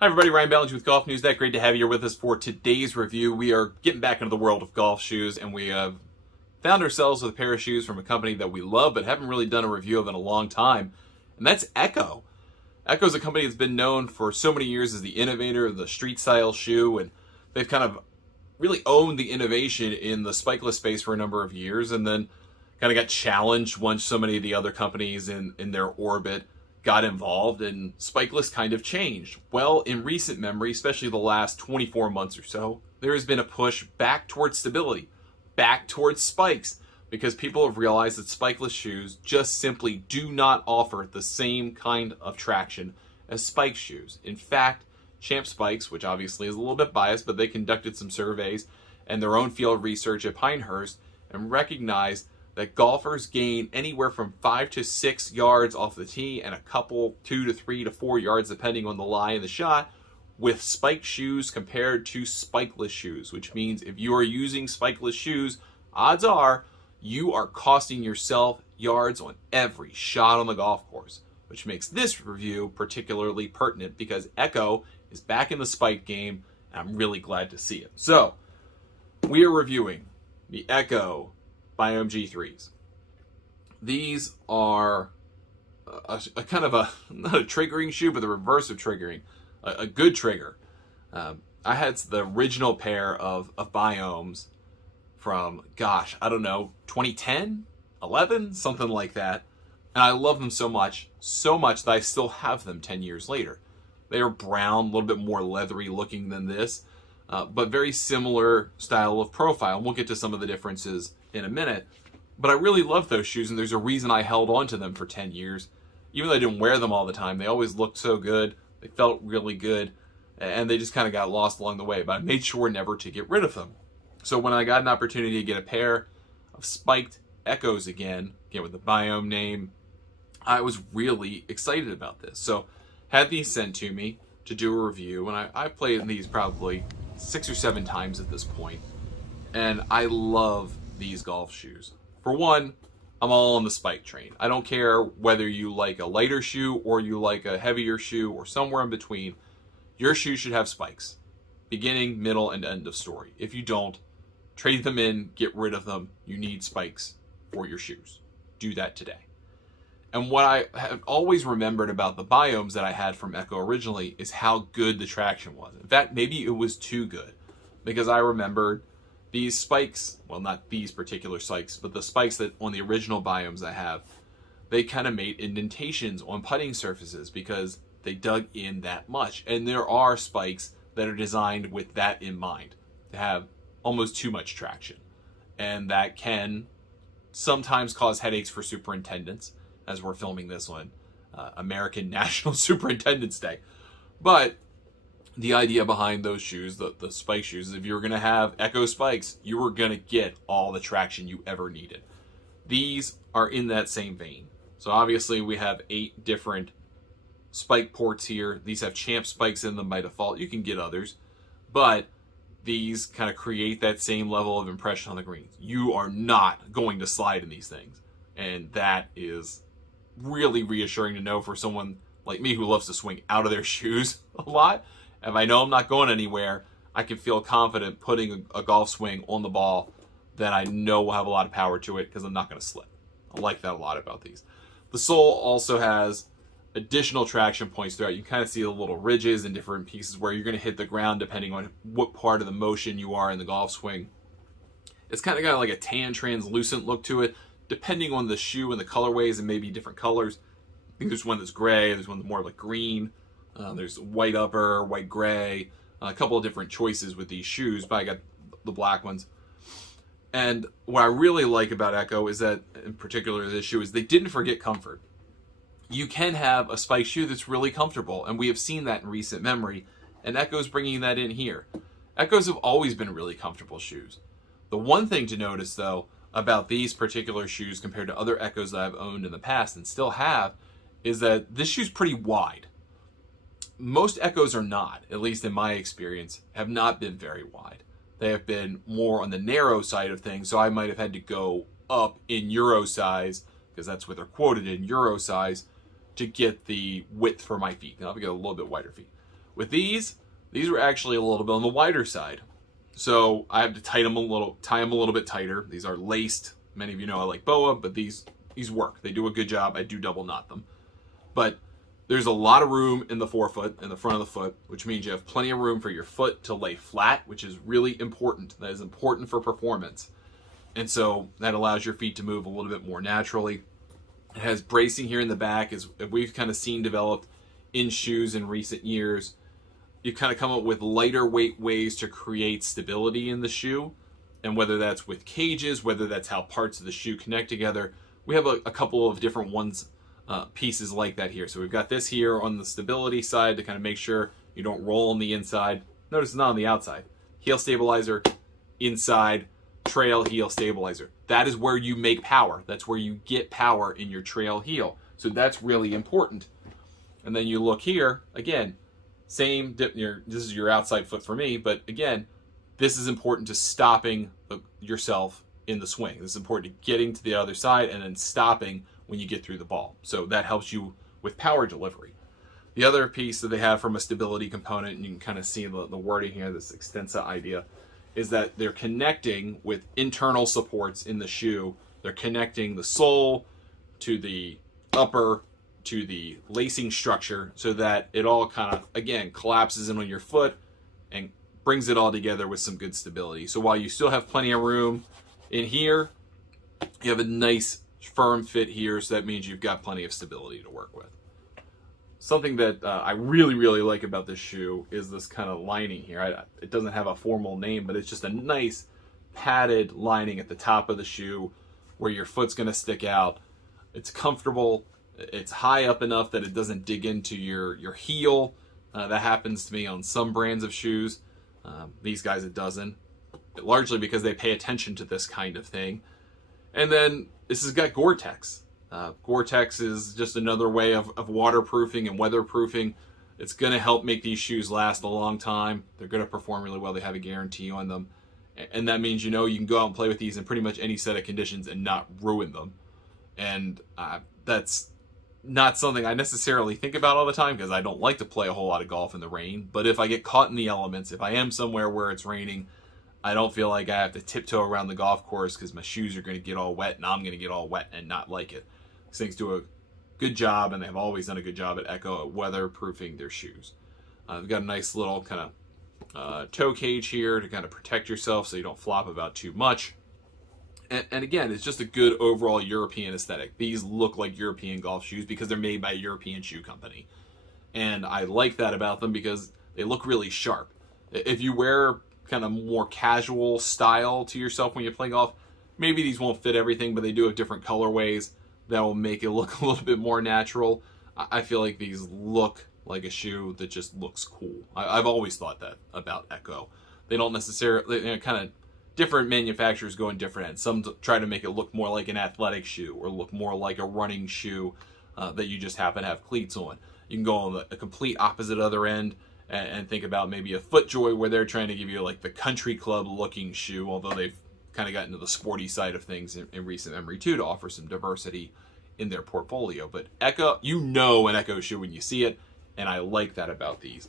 Hi everybody, Ryan Ballengee with Golf News. Great to have you here with us for today's review. We are getting back into the world of golf shoes, and we have found ourselves with a pair of shoes from a company that we love but haven't really done a review of in a long time, and that's Ecco. Ecco is a company that's been known for so many years as the innovator of the street style shoe, and they've kind of really owned the innovation in the spikeless space for a number of years, and then kind of got challenged once so many of the other companies in their orbit got involved, and spikeless kind of changed. Well, in recent memory, especially the last 24 months or so, there has been a push back towards stability, back towards spikes, because people have realized that spikeless shoes just simply do not offer the same kind of traction as spike shoes. In fact, Champ Spikes, which obviously is a little bit biased, but they conducted some surveys and their own field research at Pinehurst and recognized that golfers gain anywhere from 5 to 6 yards off the tee and a couple 2 to 3 to 4 yards depending on the lie in the shot with spike shoes compared to spikeless shoes, which means if you are using spikeless shoes, odds are you are costing yourself yards on every shot on the golf course, which makes this review particularly pertinent because Ecco is back in the spike game, and I'm really glad to see it. So, we are reviewing the Ecco Biom G3s. These are a kind of a, not a triggering shoe, but the reverse of triggering, a good trigger. I had the original pair of Bioms from, gosh, I don't know, 2010, 11, something like that. And I love them so much that I still have them 10 years later. They are brown, a little bit more leathery looking than this, but very similar style of profile. And we'll get to some of the differences in a minute. But I really love those shoes, and there's a reason I held on to them for 10 years. Even though I didn't wear them all the time, they always looked so good. They felt really good, and they just kind of got lost along the way. But I made sure never to get rid of them. So when I got an opportunity to get a pair of spiked Eccos again with the Biom name, I was really excited about this. So had these sent to me to do a review, and I've played these probably 6 or 7 times at this point, and I love these golf shoes. For one, I'm all on the spike train. I don't care whether you like a lighter shoe or you like a heavier shoe or somewhere in between. Your shoe should have spikes. Beginning, middle, and end of story. If you don't, trade them in, get rid of them. You need spikes for your shoes. Do that today. And what I have always remembered about the Bioms that I had from Ecco originally is how good the traction was. In fact, maybe it was too good, because I remembered these spikes, well, not these particular spikes, but the spikes that on the original Bioms I have, they kind of made indentations on putting surfaces because they dug in that much. And there are spikes that are designed with that in mind, to have almost too much traction. And that can sometimes cause headaches for superintendents, as we're filming this on American National Superintendent's Day. But the idea behind those shoes, the spike shoes, is if you were going to have Ecco spikes, you were going to get all the traction you ever needed. These are in that same vein. So obviously we have 8 different spike ports here. These have Champ spikes in them by default. You can get others, but these kind of create that same level of impression on the greens. You are not going to slide in these things, and that is really reassuring to know for someone like me who loves to swing out of their shoes a lot. If I know I'm not going anywhere, I can feel confident putting a golf swing on the ball that I know will have a lot of power to it because I'm not going to slip. I like that a lot about these. The sole also has additional traction points throughout. You kind of see the little ridges and different pieces where you're going to hit the ground depending on what part of the motion you are in the golf swing. It's kind of got like a tan translucent look to it, depending on the shoe and the colorways, and maybe different colors. I think there's one that's gray, there's one that's more like green. There's white upper, white gray, a couple of different choices with these shoes, but I got the black ones. And what I really like about Ecco is that, in particular this shoe, is they didn't forget comfort. You can have a spike shoe that's really comfortable, and we have seen that in recent memory, and Ecco's bringing that in here. Eccos have always been really comfortable shoes. The one thing to notice, though, about these particular shoes compared to other Eccos that I've owned in the past and still have, is that this shoe's pretty wide. Most Eccos are not, at least in my experience, have not been very wide. They have been more on the narrow side of things, so I might have had to go up in Euro size, because that's what they're quoted in, Euro size, to get the width for my feet. Now I've got a little bit wider feet. With these were actually a little bit on the wider side. So I have to tie them a little bit tighter. These are laced. Many of you know I like BOA, but these work. They do a good job. I do double knot them. But there's a lot of room in the forefoot, in the front of the foot, which means you have plenty of room for your foot to lay flat, which is really important. That is important for performance. And so that allows your feet to move a little bit more naturally. It has bracing here in the back, as we've kind of seen developed in shoes in recent years. You kind of come up with lighter weight ways to create stability in the shoe. And whether that's with cages, whether that's how parts of the shoe connect together, we have a couple of different pieces like that here. So we've got this here on the stability side to kind of make sure you don't roll on the inside. Notice it's not on the outside. Heel stabilizer, inside, trail heel stabilizer. That is where you make power. That's where you get power in your trail heel. So that's really important. And then you look here, again, same dip. This is your outside foot for me, but again, this is important to stopping yourself in the swing. This is important to getting to the other side and then stopping when you get through the ball. So that helps you with power delivery. The other piece that they have from a stability component, and you can kind of see the wording here, this extensa idea, is that they're connecting with internal supports in the shoe. They're connecting the sole to the upper to the lacing structure so that it all kind of, again, collapses in on your foot and brings it all together with some good stability. So while you still have plenty of room in here, you have a nice firm fit here, so that means you've got plenty of stability to work with. Something that I really, really like about this shoe is this kind of lining here. It doesn't have a formal name, but it's just a nice padded lining at the top of the shoe where your foot's going to stick out. It's comfortable. It's high up enough that it doesn't dig into your heel. That happens to me on some brands of shoes. These guys it doesn't, largely because they pay attention to this kind of thing. And then this has got Gore-Tex. Gore-Tex is just another way of waterproofing and weatherproofing. It's going to help make these shoes last a long time. They're going to perform really well. They have a guarantee on them. And that means, you know, you can go out and play with these in pretty much any set of conditions and not ruin them. And that's not something I necessarily think about all the time because I don't like to play a whole lot of golf in the rain. But if I get caught in the elements, if I am somewhere where it's raining, I don't feel like I have to tiptoe around the golf course because my shoes are going to get all wet and I'm going to get all wet and not like it. These things do a good job, and they've always done a good job at Ecco at weatherproofing their shoes. They've got a nice little kind of toe cage here to kind of protect yourself so you don't flop about too much. And again, it's just a good overall European aesthetic. These look like European golf shoes because they're made by a European shoe company. And I like that about them because they look really sharp. If you wear kind of more casual style to yourself when you play golf, maybe these won't fit everything, but they do have different colorways that will make it look a little bit more natural. I feel like these look like a shoe that just looks cool. I've always thought that about Ecco. They don't necessarily, you know, kind of different manufacturers go in different ends. Some try to make it look more like an athletic shoe or look more like a running shoe that you just happen to have cleats on. You can go on a complete opposite other end and think about maybe a FootJoy where they're trying to give you like the country club looking shoe, although they've kind of gotten to the sporty side of things in recent memory too to offer some diversity in their portfolio. But Ecco, you know an Ecco shoe when you see it, and I like that about these.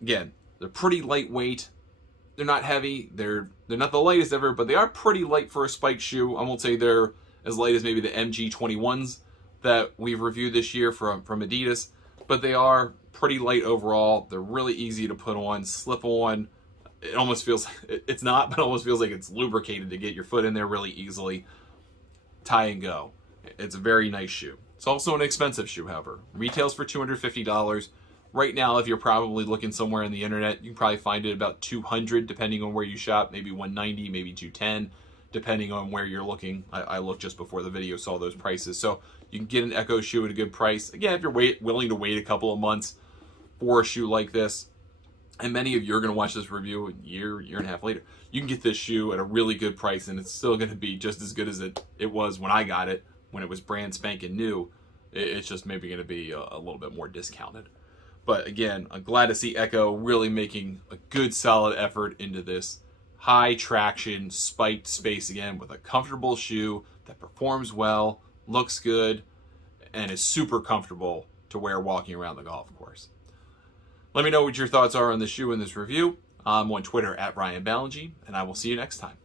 Again, they're pretty lightweight. They're not heavy. They're not the lightest ever, but they are pretty light for a spike shoe. I won't say they're as light as maybe the MG21s that we've reviewed this year from Adidas, but they are pretty light overall. They're really easy to put on, slip on. It almost feels, it's not, but it almost feels like it's lubricated to get your foot in there really easily. Tie and go. It's a very nice shoe. It's also an expensive shoe, however. Retails for $250. Right now, if you're probably looking somewhere on the internet, you can probably find it about $200 depending on where you shop, maybe $190, maybe $210, depending on where you're looking. I looked just before the video, saw those prices. So you can get an Ecco shoe at a good price. Again, if you're willing to wait a couple of months for a shoe like this, and many of you are going to watch this review a year and a half later, you can get this shoe at a really good price, and it's still going to be just as good as it was when I got it, when it was brand spanking new. It's just maybe going to be a little bit more discounted. But again, I'm glad to see Ecco really making a good solid effort into this high traction spiked space again with a comfortable shoe that performs well, looks good, and is super comfortable to wear walking around the golf course. Let me know what your thoughts are on this shoe in this review. I'm on Twitter at Ryan Ballengee, and I will see you next time.